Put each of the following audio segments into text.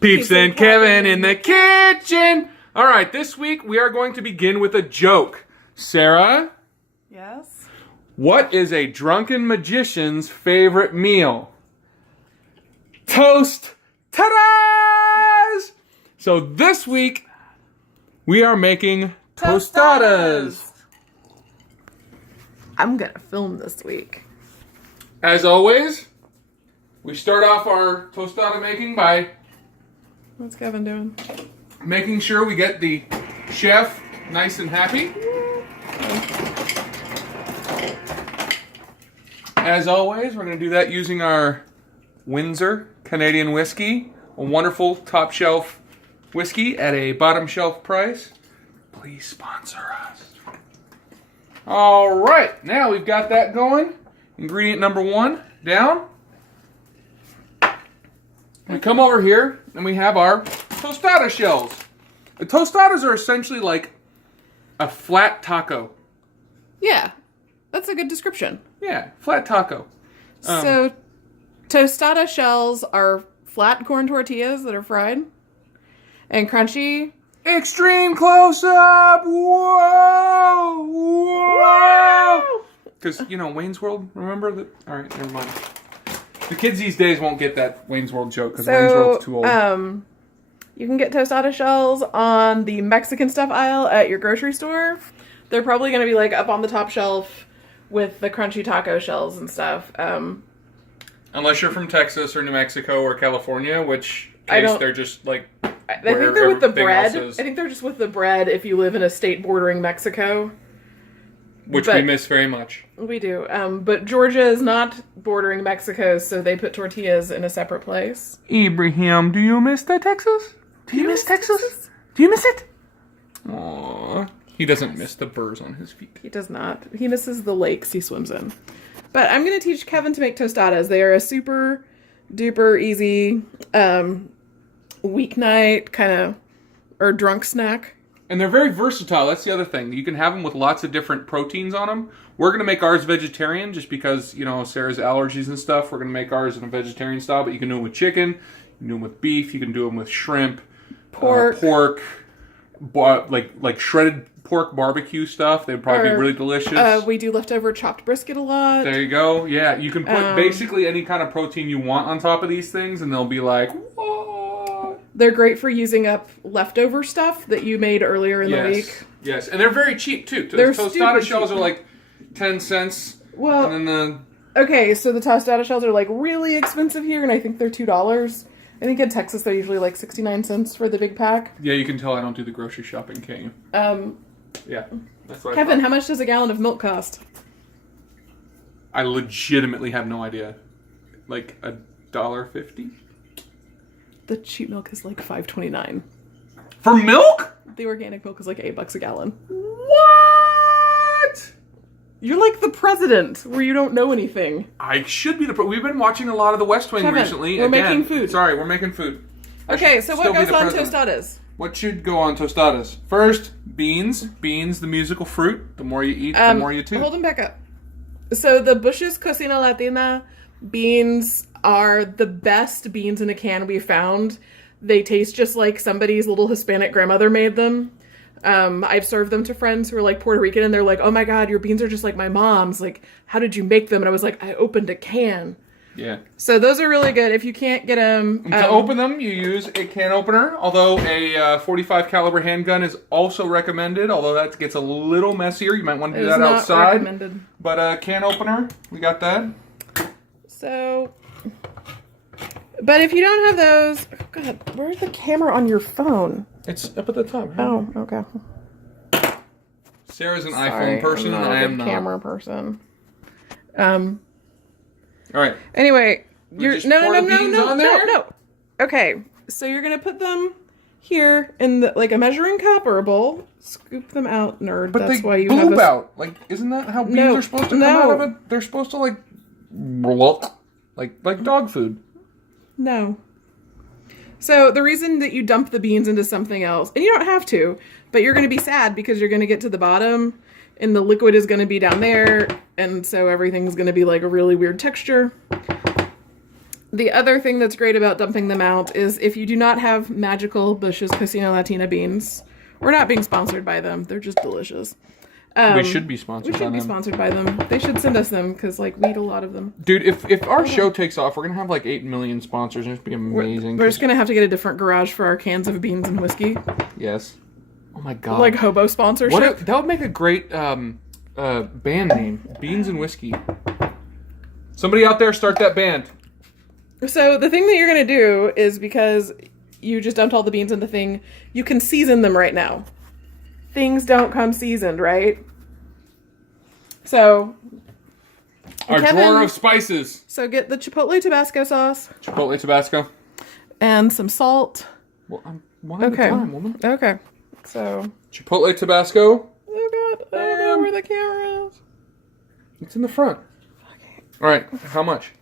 Peeps and Kevin in the kitchen. All right, this week we are going to begin with a joke. Sarah? Yes? What is a drunken magician's favorite meal? Tostadas! So this week we are making tostadas. I'm gonna film this week. As always, we start off our tostada making by What's Kevin doing? making sure we get the chef nice and happy. As always, we're going to do that using our Windsor Canadian whiskey, a wonderful top shelf whiskey at a bottom shelf price. Please sponsor us. All right, now we've got that going. Ingredient number 1 down. We come over here and we have our tostada shells. The tostadas are essentially like a flat taco. Yeah, that's a good description. Yeah, flat taco. So, tostada shells are flat corn tortillas that are fried and crunchy. Extreme close-up! Whoa! Whoa! Because, Wayne's World, remember that? All right, never mind. The kids these days won't get that Wayne's World joke because Wayne's World's too old. You can get tostada shells on the Mexican stuff aisle at your grocery store. They're probably going to be like up on the top shelf with the crunchy taco shells and stuff. Unless you're from Texas or New Mexico or California, which case they're just like I think they're with the bread. I think they're just with the bread if you live in a state bordering Mexico. Which we miss very much. We do. But Georgia is not bordering Mexico, so they put tortillas in a separate place. Abraham, do you miss the Texas? Do you miss Texas? Do you miss it? Aww. He doesn't miss the burrs on his feet. He does not. He misses the lakes he swims in. But I'm going to teach Kevin to make tostadas. They are a super duper easy weeknight kind of, or drunk snack. And they're very versatile. That's the other thing. You can have them with lots of different proteins on them. We're going to make ours vegetarian just because, Sarah's allergies and stuff. We're going to make ours in a vegetarian style, but you can do them with chicken. You can do them with beef. You can do them with shrimp. Pork. Like shredded pork barbecue stuff. They'd probably be really delicious. We do leftover chopped brisket a lot. There you go. Yeah, you can put basically any kind of protein you want on top of these things, and they'll be like, whoa. They're great for using up leftover stuff that you made earlier in the week. Yes, and they're very cheap, too. They're tostada shells are like 10 cents. Well, and then okay, so the tostada shells are like really expensive here, and I think they're $2. I think in Texas they're usually like 69 cents for the big pack. Yeah, you can tell I don't do the grocery shopping, can't you? Yeah, that's what Kevin, how much does a gallon of milk cost? I legitimately have no idea. Like $1.50? The cheap milk is like $5.29. For milk? The organic milk is like $8 a gallon. What? You're like the president, where you don't know anything. I should be the We've been watching a lot of The West Wing Kevin, recently. We're making food. Sorry, we're making food. Okay, so what goes on tostadas? What should go on tostadas? First, beans. Beans, the musical fruit. The more you eat, the more you toot. Hold them back up. So the Bush's Cocina Latina beans are the best beans in a can we found. They taste just like somebody's little Hispanic grandmother made them. I've served them to friends who are like Puerto Rican, and they're like, oh my god, your beans are just like my mom's. Like, how did you make them? And I was like, I opened a can. Yeah. So those are really good. If you can't get them... to open them, you use a can opener, although a 45 caliber handgun is also recommended, although that gets a little messier. You might want to do that outside. Recommended. But a can opener, we got that. So... But if you don't have those... Oh god, where's the camera on your phone? It's up at the top. Huh? Oh, okay. Sarah's an iPhone person, and I am not. Camera person. All right. Anyway, No. Okay, so you're gonna put them here in a measuring cup or a bowl. Scoop them out, nerd. But that's why you boob have out. Like, isn't that how beans are supposed to come out of it? They're supposed to like dog food. No. So the reason that you dump the beans into something else, and you don't have to, but you're going to be sad because you're going to get to the bottom and the liquid is going to be down there, and so everything's going to be like a really weird texture. The other thing that's great about dumping them out is if you do not have magical Bush's Cocina Latina beans, we're not being sponsored by them. They're just delicious. We should be sponsored by them. We should be sponsored by them. They should send us them because, like, we eat a lot of them. Dude, if our show takes off, we're going to have, like, 8 million sponsors, and it's going to be amazing. We're just going to have to get a different garage for our cans of beans and whiskey. Yes. Oh, my God. Like hobo sponsorship. That would make a great band name. Beans and Whiskey. Somebody out there, start that band. So the thing that you're going to do is, because you just dumped all the beans in the thing, you can season them right now. Things don't come seasoned, right? So, our drawer of spices. So get the Chipotle Tabasco sauce. Chipotle Tabasco. And some salt. Well, I'm one at a time, woman. Okay. So. Chipotle Tabasco. Oh, God. I don't know where the camera is. It's in the front. Okay. All right. How much?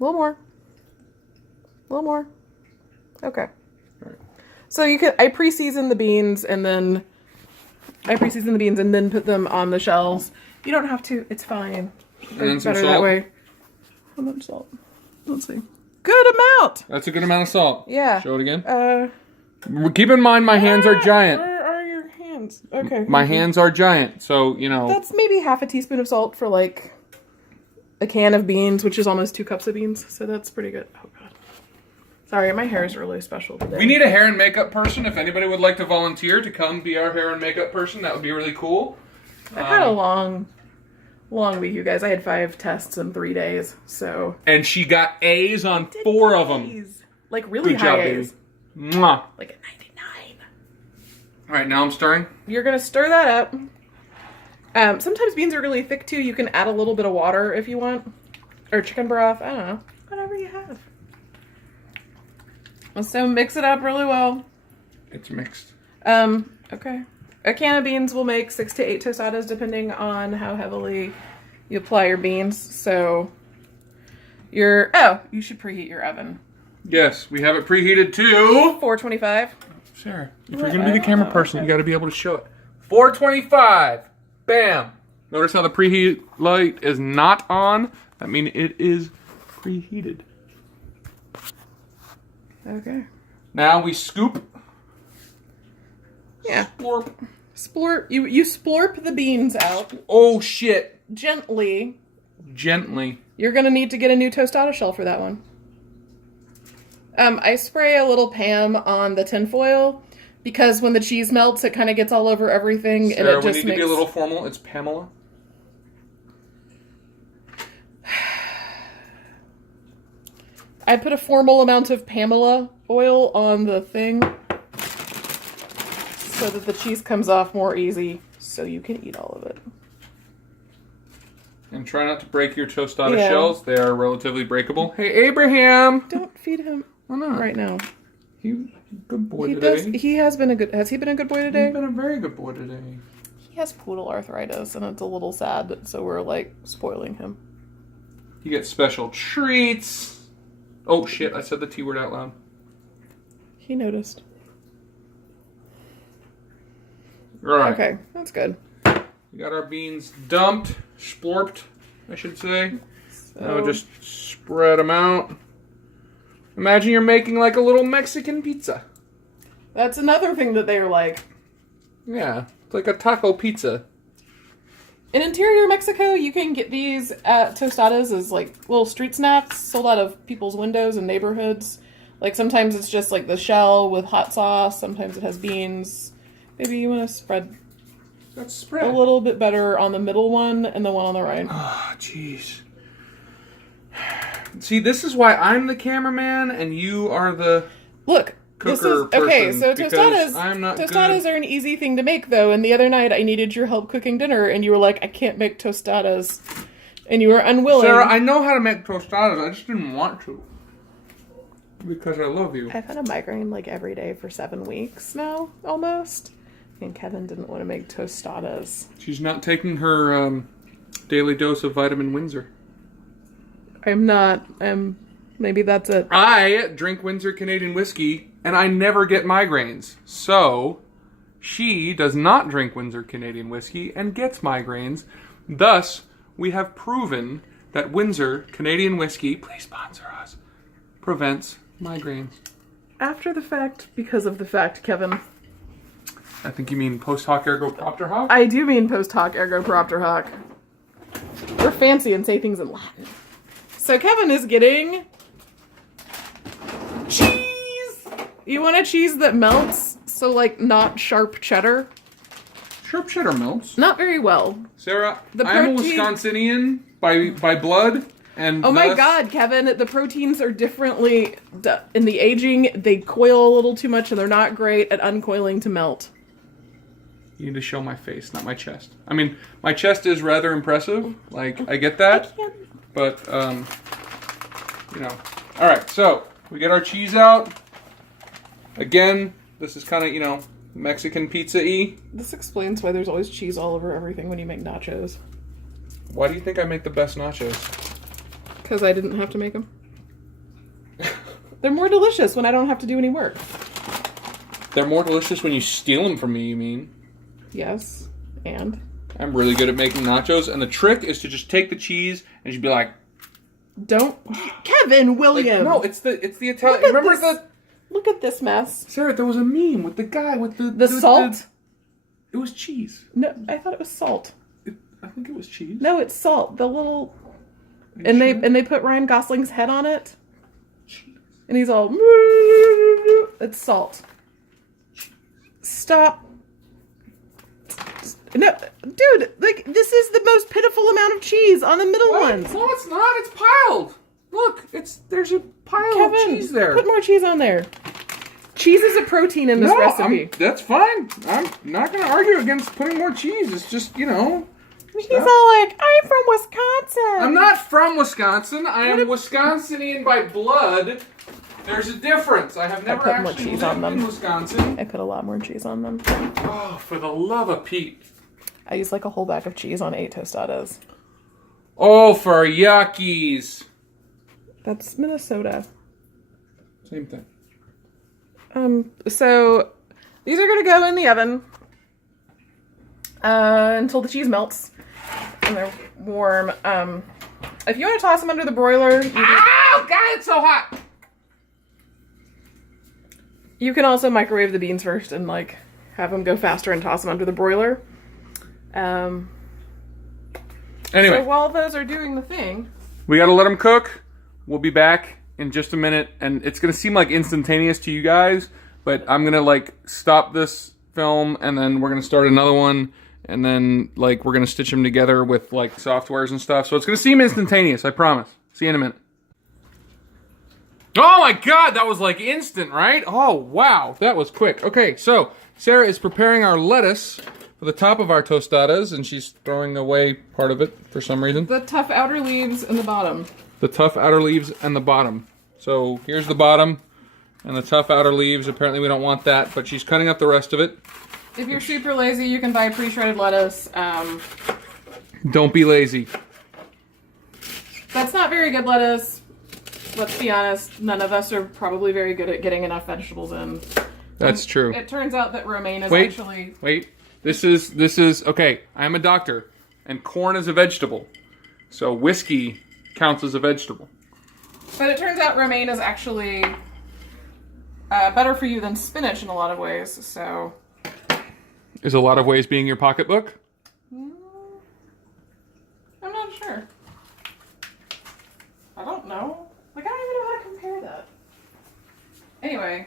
A little more. A little more. Okay. All right. So I pre-season the beans and then put them on the shells. You don't have to. It's fine. And then some better salt. that way. How much salt? Let's see. Good amount. That's a good amount of salt. Yeah. Show it again. Keep in mind, my hands are giant. Where are your hands? Okay. My hands are giant, so you know. That's maybe half a teaspoon of salt for like a can of beans, which is almost 2 cups of beans. So that's pretty good. Oh God. Sorry, my hair is really special today. We need a hair and makeup person. If anybody would like to volunteer to come be our hair and makeup person, that would be really cool. I've had a long week, you guys. I had 5 tests in 3 days, so. And she got A's on 4 of them. Like really Good high job, A's. baby. Mwah. Like a 99. All right, now I'm stirring. You're gonna stir that up. Sometimes beans are really thick too. You can add a little bit of water if you want, or chicken broth. I don't know, whatever you have. So mix it up really well. It's mixed. Okay. A can of beans will make 6 to 8 tostadas depending on how heavily you apply your beans. So you should preheat your oven. Yes, we have it preheated to 425. Sarah, if you're gonna be the camera person, you got to be able to show it. 425. Bam. Notice how the preheat light is not on. That means it is preheated. Okay. Now we scoop. Yeah. Splorp. Splorp. You splorp the beans out Oh shit. gently. Gently. You're gonna need to get a new tostada shell for that one. I spray a little Pam on the tinfoil because when the cheese melts, it kind of gets all over everything, Sarah, and it we just need makes. to be a little formal. It's Pamela. I put a formal amount of Pamela oil on the thing so that the cheese comes off more easy, so you can eat all of it. And try not to break your tostada Yeah. shells. They are relatively breakable. Hey, Abraham. Don't feed him Why not? right now. He's a good boy He today. does. He has been a good. Has he been a good boy today? He's been a very good boy today. He has poodle arthritis, and it's a little sad. So we're like spoiling him. You get special treats. Oh shit! I said the T word out loud. He noticed. All right. Okay, that's good. We got our beans dumped, splorped, I should say. Now just spread them out. Imagine you're making like a little Mexican pizza. That's another thing that they're like. Yeah, it's like a taco pizza. In interior Mexico, you can get these at Tostadas as like little street snacks sold out of people's windows and neighborhoods. Like sometimes it's just like the shell with hot sauce. Sometimes it has beans. Maybe you want to spread Let's spread. a little bit better on the middle one and the one on the right. Oh, jeez. See, this is why I'm the cameraman and you are the Look, this cooker is okay. person, So because tostadas, I'm not tostadas good. are an easy thing to make, though. And the other night, I needed your help cooking dinner, and you were like, "I can't make tostadas," and you were unwilling. Sarah, I know how to make tostadas. I just didn't want to because I love you. I've had a migraine like every day for 7 weeks now, almost. And Kevin didn't want to make tostadas. She's not taking her daily dose of vitamin Windsor. I'm not. Maybe that's it. I drink Windsor Canadian whiskey, and I never get migraines. So, she does not drink Windsor Canadian whiskey and gets migraines. Thus, we have proven that Windsor Canadian whiskey, please sponsor us, prevents migraines. After the fact, because of the fact, Kevin. I think you mean post hoc ergo propter hoc? I do mean post hoc ergo propter hoc. We're fancy and say things in Latin. So Kevin is getting cheese. You want a cheese that melts? So like not sharp cheddar? Sharp cheddar melts. Not very well. Sarah, The I am a protein- Wisconsinian by blood. And Oh my thus- god, Kevin, the proteins are differently in the aging. They coil a little too much and they're not great at uncoiling to melt. You need to show my face, not my chest. I mean, my chest is rather impressive. Like, I get that. But, you know. Alright, so, we get our cheese out. Again, this is kind of, you know, Mexican pizza-y. This explains why there's always cheese all over everything when you make nachos. Why do you think I make the best nachos? Because I didn't have to make them. They're more delicious when I don't have to do any work. They're more delicious when you steal them from me, you mean? Yes, and? I'm really good at making nachos, and the trick is to just take the cheese and just be like... Don't... Kevin William! No, it's the Italian... Look at Remember this. Look at this mess. Sarah, there was a meme with the guy with The salt? It was cheese. No, I thought it was salt. I think it was cheese. No, it's salt. The little... Are you And sure? they put Ryan Gosling's head on it. And he's all... It's salt. Stop. No, dude, like, this is the most pitiful amount of cheese on the middle What? ones. No, it's not. It's piled. Look, there's a pile Kevin, of cheese there. put more cheese on there. Cheese is a protein in this No, recipe. that's fine. I'm not going to argue against putting more cheese. It's just, you know... He's all like, I'm from Wisconsin. I'm not from Wisconsin. I am Wisconsinian by blood. There's a difference. I have never put more actually cheese on lived in them. Wisconsin. I put a lot more cheese on them. Oh, for the love of Pete. I used like a whole bag of cheese on 8 tostadas. Oh, for yuckies. That's Minnesota. Same thing. So these are gonna go in the oven until the cheese melts and they're warm. If you want to toss them under the broiler, Ow! God, it's so hot! you can also microwave the beans first and like have them go faster and toss them under the broiler. Anyway, So while those are doing the thing, we gotta let them cook. We'll be back in just a minute, and it's gonna seem like instantaneous to you guys, but I'm gonna like stop this film, and then we're gonna start another one, and then like we're gonna stitch them together with like softwares and stuff. So it's gonna seem instantaneous, I promise. See you in a minute. Oh my god, that was like instant, right? Oh wow, that was quick. Okay, so Sarah is preparing our lettuce for the top of our tostadas, and she's throwing away part of it for some reason. the tough outer leaves and the bottom. The tough outer leaves and the bottom. So here's the bottom and the tough outer leaves. Apparently we don't want that, but she's cutting up the rest of it. If you're super lazy, you can buy pre-shredded lettuce. Don't be lazy. That's not very good lettuce. Let's be honest, none of us are probably very good at getting enough vegetables in. That's true. It turns out that romaine is Wait. actually... Wait. This is okay. I am a doctor, and corn is a vegetable. So whiskey counts as a vegetable. But it turns out romaine is actually better for you than spinach in a lot of ways, so... Is a lot of ways being your pocketbook? I'm not sure. I don't know. Like, I don't even know how to compare that. Anyway.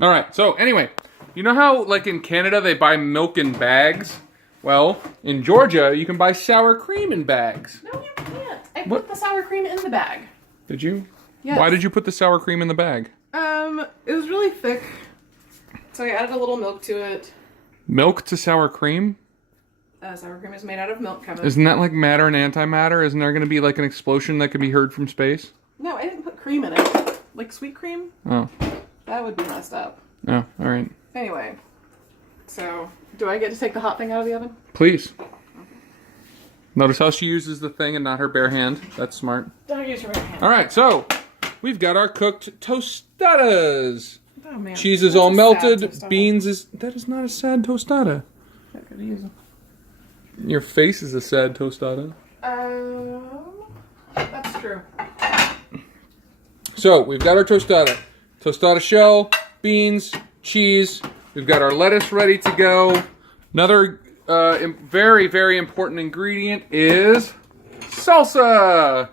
All right. So anyway, you know how like in Canada they buy milk in bags? Well, in Georgia you can buy sour cream in bags. No, you can't. I What? put the sour cream in the bag. Did you? Yes. Why did you put the sour cream in the bag? It was really thick, so I added a little milk to it. Milk to sour cream? Sour cream is made out of milk, Kevin. Isn't that like matter and antimatter? Isn't there going to be like an explosion that can be heard from space? No, I didn't put cream in it. Like sweet cream? Oh. That would be messed up. Oh, all right. Anyway, so do I get to take the hot thing out of the oven? Please. Notice how she uses the thing and not her bare hand. That's smart. Don't use your right hand. All right, so we've got our cooked tostadas. Oh man. Cheese is That's all a sad melted. tostada. Beans is... That is not a sad tostada. I could use it. Your face is a sad tostada. That's true. So we've got our tostada. Tostada shell, beans, cheese. We've got our lettuce ready to go. Another very, very important ingredient is salsa.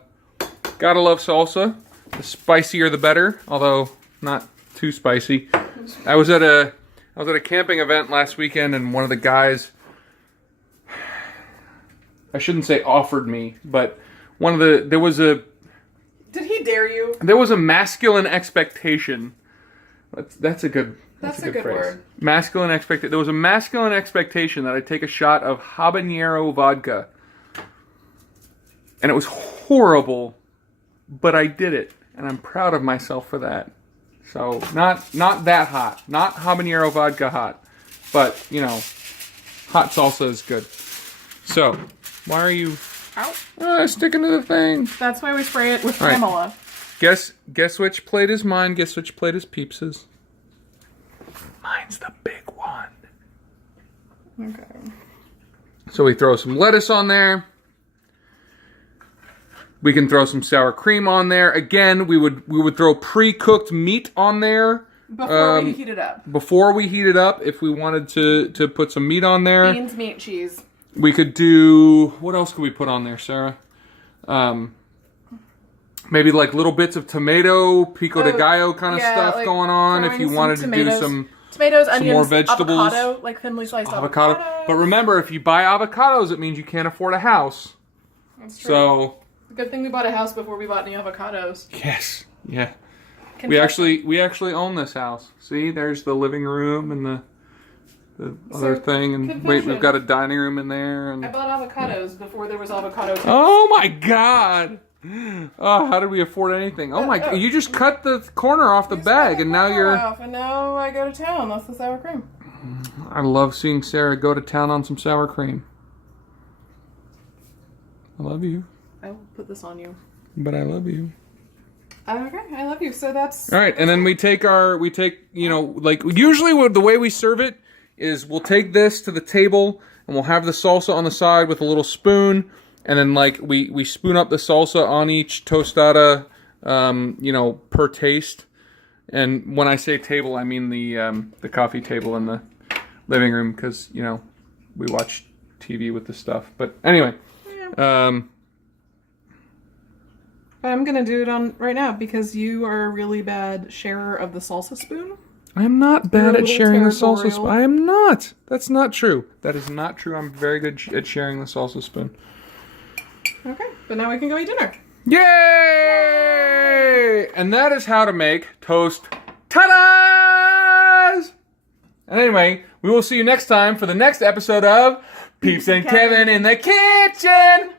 Gotta love salsa. The spicier the better, although not too spicy. I was at a camping event last weekend, and one of the guys, I shouldn't say offered me, but did he dare you? There was a masculine expectation. That's a good good phrase. word. Masculine expectation. There was a masculine expectation that I'd take a shot of habanero vodka. And it was horrible, but I did it, and I'm proud of myself for that. So, not that hot. Not habanero vodka hot. But, hot salsa is good. So, why are you sticking to the thing? That's why we spray it with All right. tremolo. Guess which plate is mine. Guess which plate is Peeps's. Mine's the big one. Okay. So we throw some lettuce on there. We can throw some sour cream on there. Again, we would throw pre-cooked meat on there. Before we heat it up. Before we heat it up, if we wanted to put some meat on there. Beans, meat, cheese. We could do... What else could we put on there, Sarah? Maybe like little bits of tomato, pico de gallo kind of stuff like going on. If you wanted to do some... Tomatoes, onions, more vegetables. avocado, like thinly sliced avocado. But remember, if you buy avocados, it means you can't afford a house. That's true. So... Good thing we bought a house before we bought any avocados. Yes. Yeah. We actually own this house. See, there's the living room and the other thing, and wait, we've got a dining room in there. And I bought avocados before there was avocados. Oh my God! Oh, how did we afford anything? Oh my God! You just cut the corner off the bag, and now you're. And now I go to town. That's the sour cream. I love seeing Sarah go to town on some sour cream. I love you. I will put this on you. But I love you. Okay, I love you. So that's... All right, and then we take, like, usually the way we serve it is we'll take this to the table, and we'll have the salsa on the side with a little spoon, and then, like, we spoon up the salsa on each tostada, per taste. And when I say table, I mean the coffee table in the living room, because, we watch TV with the stuff. But anyway, But I'm going to do it on right now because you are a really bad sharer of the salsa spoon. I am not bad at sharing the salsa spoon. I am not. That's not true. That is not true. I'm very good at sharing the salsa spoon. Okay, but now we can go eat dinner. Yay! And that is how to make Tostadas! And anyway, we will see you next time for the next episode of Peeps and Kevin in the Kitchen!